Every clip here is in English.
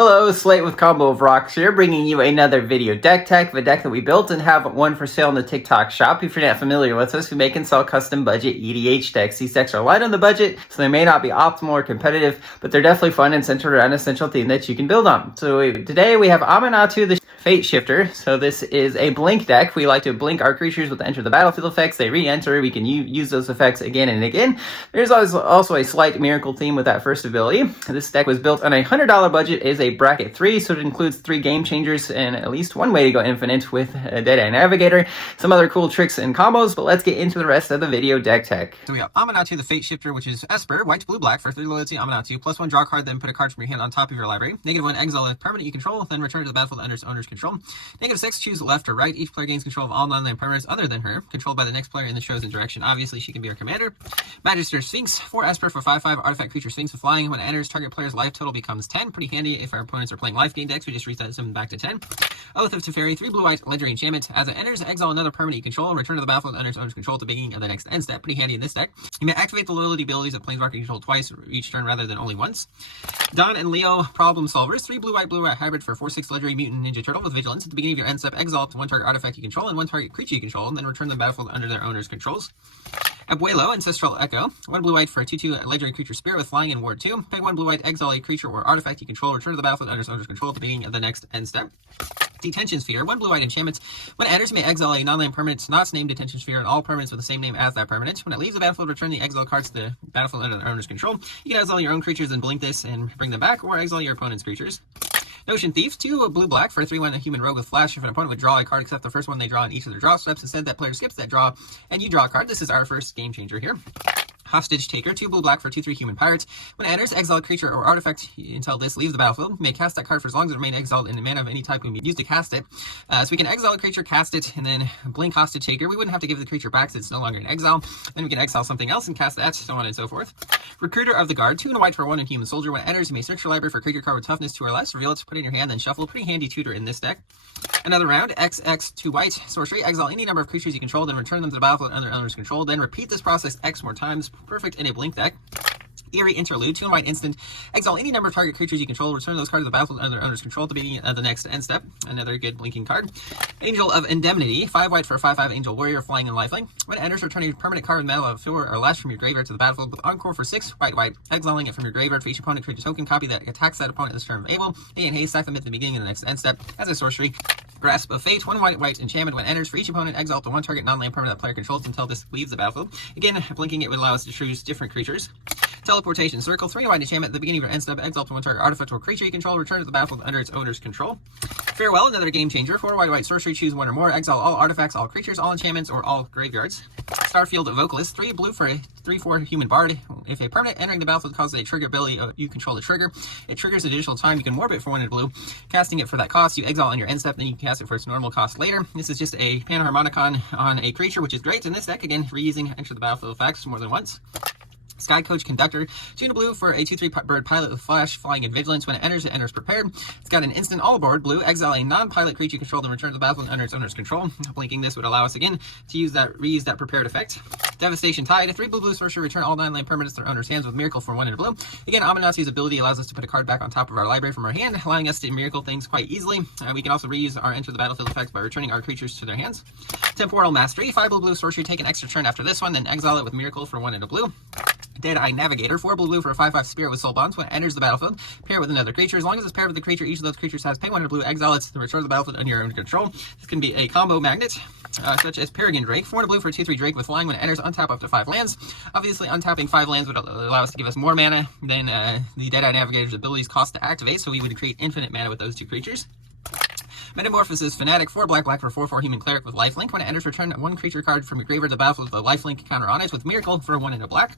Hello, Slate with Combo of Rocks here, bringing you another video deck tech, the deck that we built and have one for sale in the TikTok shop. If you're not familiar with us, we make and sell custom budget EDH decks. These decks are light on the budget, so they may not be optimal or competitive, but they're definitely fun and centered around an essential theme that you can build on. So today we have Aminatou, the Fateshifter. So this is a blink deck. We like to blink our creatures with the enter the battlefield effects. They re-enter. We can use those effects again and again. There's also a slight miracle theme with that first ability. This deck was built on a $100 budget, is a bracket 3, so it includes 3 game changers and at least one way to go infinite with a Deadeye Navigator, some other cool tricks and combos, but let's get into the rest of the video deck tech. So we have Aminatou, the Fateshifter, which is Esper, white, blue, black, for 3 loyalty, Aminatou, +1 draw card, then put a card from your hand on top of your library. -1 exile a permanent you control, then return to the battlefield under its owner's control. -6 choose left or right. Each player gains control of all non-land permanents other than her, controlled by the next player in the chosen direction. Obviously, she can be our commander. Magister Sphinx, 4 Esper for 5/5, artifact creature Sphinx with flying. When it enters, target player's life total becomes 10. Pretty handy if our opponents are playing life gain decks. We just reset them back to 10. Oath of Teferi, 3 blue-white, legendary enchantment. As it enters, exile another permanent you control, return to the battlefield under its owner's control at the beginning of the next end step. Pretty handy in this deck. You may activate the loyalty abilities of Planeswalker you control twice each turn rather than only once. Don and Leo, Problem Solvers, 3 blue-white, blue-white hybrid for 4/6 legendary mutant ninja turtle with vigilance. At the beginning of your end step, exile up to 1 target artifact you control and 1 target creature you control, and then return the battlefield under their owner's controls. Abuelo, Ancestral Echo, 1 blue-white for a 2/2 legendary creature spirit with flying and ward 2. Pay 1 blue-white, exile a creature or artifact you control, return to the battlefield under its owner's control at the beginning of the next end step. Detention Sphere, 1 blue-white enchantment. When it enters, you may exile a non-land permanent not named Detention Sphere and all permanents with the same name as that permanent. When it leaves the battlefield, return the exile cards to the battlefield under their owner's control. You can exile your own creatures and blink this and bring them back, or exile your opponent's creatures. Notion Thief, 2 blue-black for a 3/1 human rogue with flash. If an opponent would draw a card except the first one they draw in each of their draw steps, instead that player skips that draw and you draw a card. This is our first game changer here. Hostage Taker, 2 blue-black for 2/3 human pirates. When it enters, exile a creature or artifact until this leaves the battlefield. You may cast that card for as long as it remains exiled in a mana of any type we use to cast it. So we can exile a creature, cast it, and then blink Hostage Taker. We wouldn't have to give the creature back since it's no longer in exile. Then we can exile something else and cast that, so on and so forth. Recruiter of the Guard, 2 and a white for 1 and human soldier. When it enters, you may search your library for a creature card with toughness 2 or less. Reveal it, put it in your hand, then shuffle. Pretty handy tutor in this deck. Another round, XX 2 white sorcery. Exile any number of creatures you control, then return them to the battlefield under owner's control. Then repeat this process X more times. Perfect in a blink deck. Eerie Interlude, 2 and white instant. Exile any number of target creatures you control, return those cards to the battlefield under owner's control at the beginning of the next end step. Another good blinking card. Angel of Indemnity, 5 white for a 5/5 angel warrior, flying and lifelink. When it enters, return a permanent card with metal of 4 or less from your graveyard to the battlefield with Encore for 6 white, exiling it from your graveyard. For each opponent, create a token copy that attacks that opponent this turn able. And haste, sack them at the beginning of the next end step as a sorcery. Grasp of Fate, 1 white enchantment. When it enters, for each opponent, exile to 1 target non-land permanent that player controls until this leaves the battlefield. Again, blinking it would allow us to choose different creatures. Teleportation Circle, 3 white enchantment. At the beginning of your end step, exile to 1 target artifact or creature you control, return to the battlefield under its owner's control. Farewell, another game changer. 4 white sorcery, choose 1 or more. Exile all artifacts, all creatures, all enchantments, or all graveyards. Starfield Vocalist, 3 blue for a 3/4 human bard. If a permanent entering the battlefield causes a trigger ability, you control the trigger. It triggers additional time. You can warp it for 1 in blue. Casting it for that cost, you exile on your end step, then you can cast it for its normal cost later. This is just a Panharmonicon on a creature, which is great in this deck. Again, reusing enter the battlefield effects more than once. Sky Coach Conductor, 2 and a blue for a 2/3 bird pilot with flash, flying, and vigilance. When it enters prepared. It's got an instant all aboard blue. Exile a non-pilot creature you control and return to the battlefield under its owner's control. Blinking this would allow us again to reuse that prepared effect. Devastation Tide, 3 blue sorcery, return all non-land permanents to their owner's hands with Miracle for 1 and a blue. Again, Aminatou's ability allows us to put a card back on top of our library from our hand, allowing us to miracle things quite easily. We can also reuse our enter the battlefield effects by returning our creatures to their hands. Temporal Mastery, 5 blue sorcery, take an extra turn after this one, then exile it with Miracle for 1 and a blue. Deadeye Navigator, 4 blue for a 5/5 spirit with soul bonds. When it enters the battlefield, pair it with another creature. As long as it's paired with the creature, each of those creatures has pay 1 blue, exile it to return to the battlefield under your own control. This can be a combo magnet, such as Peregrine Drake, 4 blue for a 2/3 Drake with flying. When it enters, untap up to 5 lands. Obviously, untapping 5 lands would allow us to give us more mana than the Deadeye Navigator's abilities cost to activate, so we would create infinite mana with those 2 creatures. Metamorphosis Fanatic, 4 black for 4/4 human cleric with lifelink. When it enters, return 1 creature card from your graveyard to the battlefield with a lifelink counter on it with Miracle for 1 and a black.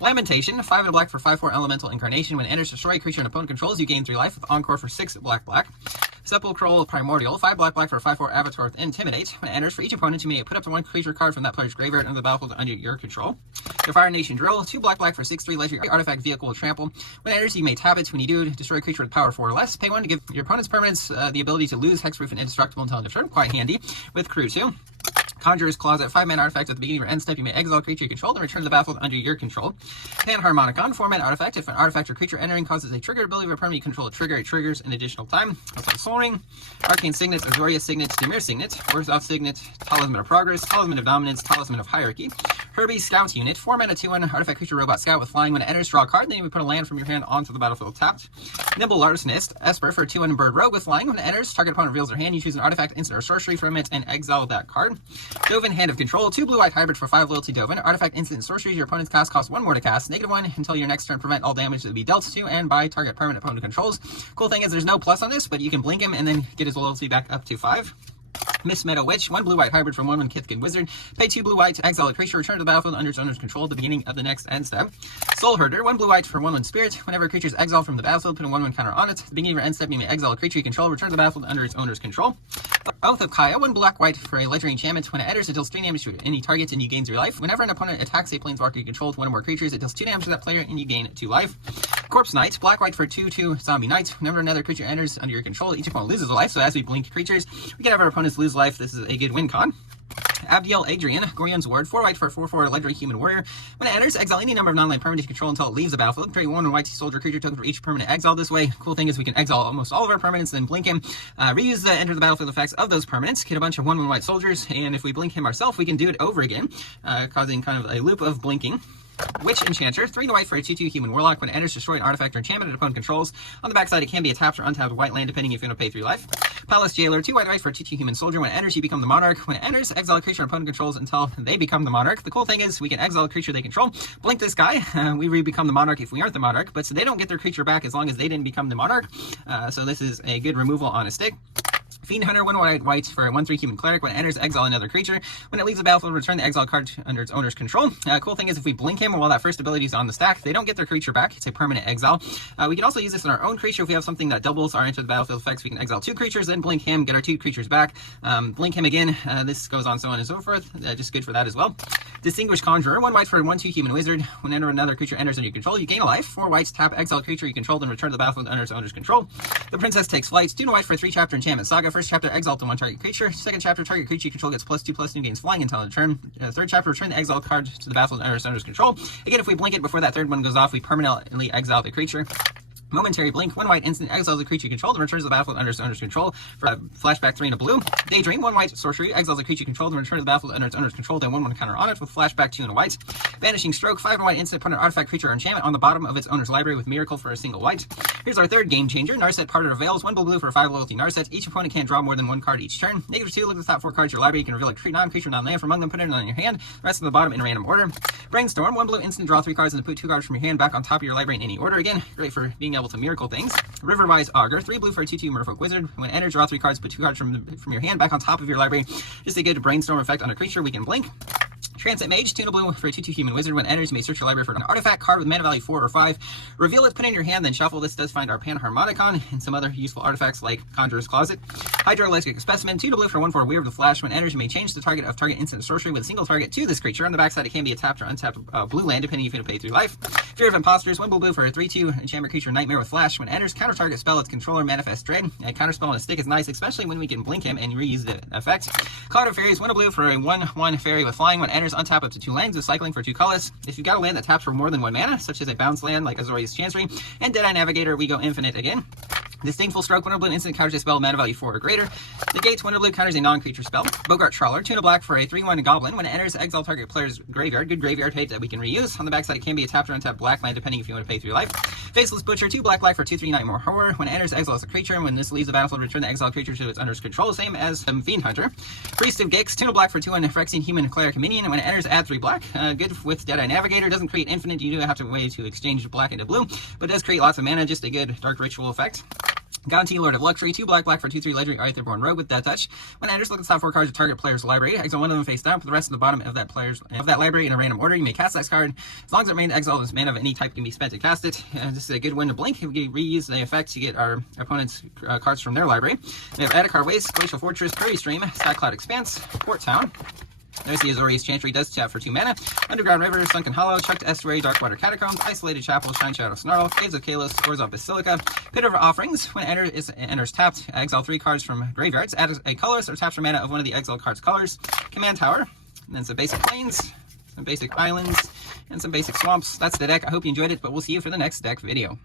Lamentation, 5 and a black for 5/4 elemental incarnation. When it enters, destroy a creature an opponent controls, you gain 3 life with Encore for 6 black. Sepulchral Primordial, 5 black for a 5/4 avatar with Intimidate. When it enters, for each opponent, you may put up to 1 creature card from that player's graveyard under the battlefield under your control. The Fire Nation Drill, 2 black for 6/3 legendary artifact vehicle with Trample. When it enters, you may tap it. When you do, destroy a creature with power 4 or less. Pay 1 to give your opponent's permanents the ability to lose hexproof and indestructible until end of turn. Quite handy with Crew 2. Conjurer's Closet, 5-mana artifact. At the beginning of your end step, you may exile a creature you control and return to the battlefield under your control. Panharmonicon, 4-mana artifact. If an artifact or creature entering causes a trigger ability of a permanent you control to trigger, it triggers an additional time. Also Soul Ring, Arcane Signet, Azoria Signet, Dimir Signet, Orzhov Signet, Talisman of Progress, Talisman of Dominance, Talisman of Hierarchy. Herbie Scout Unit, 4-mana 2-1 artifact creature robot scout with flying. When it enters, draw a card, then you would put a land from your hand onto the battlefield tapped. Nimble Larcenist, Esper for 2-1 bird rogue with flying. When it enters, target opponent reveals their hand, you choose an artifact, instant, or sorcery from it and exile that card. Dovin, Hand of Control, 2 blue-white hybrid for 5 loyalty Dovin. Artifact, instant, and sorceries your opponent's cast cost 1 more to cast, -1 until your next turn. Prevent all damage that be dealt to and by target permanent opponent controls. Cool thing is there's no plus on this, but you can blink him and then get his loyalty back up to 5. Miss Meadow Witch, 1 blue-white hybrid from 1/1 Kithkin Wizard. Pay 2 blue-white to exile a creature, return to the battlefield under its owner's control at the beginning of the next end step. Soul Herder, 1 blue-white for 1/1 Spirit. Whenever a creature is exiled from the battlefield, put a 1/1 counter on it. At the beginning of your end step, you may exile a creature you control, return to the battlefield under its owner's control. Oath of Kaya, 1 black-white for a legendary enchantment. When it enters, it deals 3 damage to any target and you gain 3 life. Whenever an opponent attacks a planeswalker you control with 1 or more creatures, it deals 2 damage to that player and you gain 2 life. Corpse Knight, black-white for 2/2 zombie knight. Whenever another creature enters under your control, each opponent loses a life. So as we blink creatures, we can have our opponents lose life. This is a good win con. Abdiel Adrian, Gorion's Ward, 4-white for 4/4 legendary human warrior. When it enters, exile any number of non-land permanents you control until it leaves the battlefield. Create 1 white soldier creature token for each permanent exile this way. Cool thing is we can exile almost all of our permanents, then blink him. Reuse the enter the battlefield effects of those permanents. Get a bunch of 1/1 white soldiers, and if we blink him ourselves, we can do it over again, causing kind of a loop of blinking. Witch Enchanter, 3 white for a 2/2 human warlock. When it enters, destroy an artifact or enchantment an opponent controls. On the backside, it can be a tapped or untapped white land, depending if you want to pay 3 life. Palace Jailer, 2 white for a 2/2 human soldier. When it enters, you become the monarch. When it enters, exile a creature an opponent controls until they become the monarch. The cool thing is we can exile a creature they control, blink this guy, we become the monarch if we aren't the monarch, but so they don't get their creature back as long as they didn't become the monarch. So this is a good removal on a stick. Fiend Hunter, 1 white for a 1/3 human cleric. When it enters, exile another creature. When it leaves the battlefield, return the exile card under its owner's control. Cool thing is if we blink him while that first ability is on the stack, they don't get their creature back. It's a permanent exile. We can also use this on our own creature. If we have something that doubles our enter the battlefield effects, we can exile 2 creatures, then blink him, get our 2 creatures back. Blink him again. This goes on so on and so forth. Just good for that as well. Distinguished Conjurer, 1 white for a 1/2 human wizard. Whenever another creature enters under your control, you gain a life. 4 whites, tap, exile a creature you control, then return to the battlefield under its owner's control. The Princess Takes Flight, 2 white for a 3-chapter enchantment saga. First chapter, exile to 1 target creature. Second chapter, target creature you control gets +2/+2, gains flying until end turn. Third chapter, return the exile card to the battlefield under its owner's control. Again, if we blink it before that third one goes off, we permanently exile the creature. Momentary Blink, 1 white instant, exiles a creature you control, then returns to the battlefield under its owner's control for a flashback 3 and a blue. Daydream, 1 white sorcery, exiles a creature you control, then returns to the battlefield under its owner's control, then 1/1 counter on it with flashback 2 and a white. Vanishing Stroke, 5 white instant, put an artifact, creature, or enchantment on the bottom of its owner's library with Miracle for a single white. Here's our third game changer, Narset, Parter of Veils, 1 blue for a 5 loyalty Narset. Each opponent can't draw more than 1 card each turn. -2, look at the top 4 cards of your library. You can reveal a non-creature, non-land from among them, put it on your hand. The rest of the bottom in random order. Brainstorm, 1 blue instant, draw 3 cards, and then put 2 cards from your hand back on top of your library in any order. Again, great for being able to miracle things. Riverwise Augur, 3 blue for a 2/2 Merfolk Wizard. When it enters, draw 3 cards, put 2 cards from your hand back on top of your library. Just a good brainstorm effect on a creature we can blink. Transit Mage, 2 blue for a 2/2 human wizard. When it enters, you may search your library for an artifact card with mana value 4 or 5. Reveal it, put it in your hand, then shuffle. This does find our Panharmonicon and some other useful artifacts like Conjurer's Closet. Hydroelectric Specimen, 2 blue for 1/4 Weird with Flash. When it enters, you may change the target of target instant sorcery with a single target to this creature. On the backside, it can be a tapped or untapped blue land, depending if you pay 3 life. Fear of Imposters, 1 blue for a 3/2 enchantment creature Nightmare with Flash. When it enters, counter target spell its controller Manifest Dread. A counter spell on a stick is nice, especially when we can blink him and reuse the effect. Cloud of Fairies, 1 blue for a 1/1 fairy with flying. When it enters, untap up to 2 lands. Cycling for 2 colors. If you've got a land that taps for more than 1 mana, such as a bounce land like Azorius Chancery and Deadeye Navigator, we go infinite again. Disdainful Stroke, 1 blue instant, counters a spell, mana value 4 or greater. Negates, 1 blue, counters a non-creature spell. Bogart Trawler, 2 black for a 3/1 goblin. When it enters, exile target player's graveyard. Good graveyard hate that we can reuse. On the backside, it can be a tapped or untapped black land, depending if you want to pay 3 life. Faceless Butcher, 2 black for 2/3 Nightmare Horror. When it enters, exile as a creature. When this leaves the battlefield, return the exile creature to its owner's control, same as Fiend Hunter. Priest of Gix, 2 black for 2/1 Phyrexian human cleric minion. When it enters, add 3 black. Good with Deadeye Navigator. Doesn't create infinite. You do have to wait to exchange black into blue, but does create lots of mana. Just a good dark ritual effect. Gaunty, Lord of Luxury, 2 black for 2/3 legendary Aetherborn Rogue with Death Touch. When it enters, look at the top 4 cards of target player's library. Exile 1 of them face down, put the rest of the bottom of that library in a random order. You may cast that card. As long as it remains exiled, this mana of any type can be spent to cast it. This is a good one to blink. If we reuse the effect to get our opponent's cards from their library. We have Add a Card Waste, Glacial Fortress, Prairie Stream, Sky Cloud Expanse, Port Town. There's the Azorius Chantry, does tap for 2 mana. Underground River, Sunken Hollow, Chucked Estuary, Darkwater Catacombs, Isolated Chapel, Shine Shadow Snarl, Caves of Kalos, Orzhov Basilica, Pit of Offerings. When it enters tapped, exile 3 cards from graveyards, add a colorless or taps for mana of one of the exiled cards' colors. Command Tower, and then some basic plains, some basic islands, and some basic swamps. That's the deck. I hope you enjoyed it, but we'll see you for the next deck video.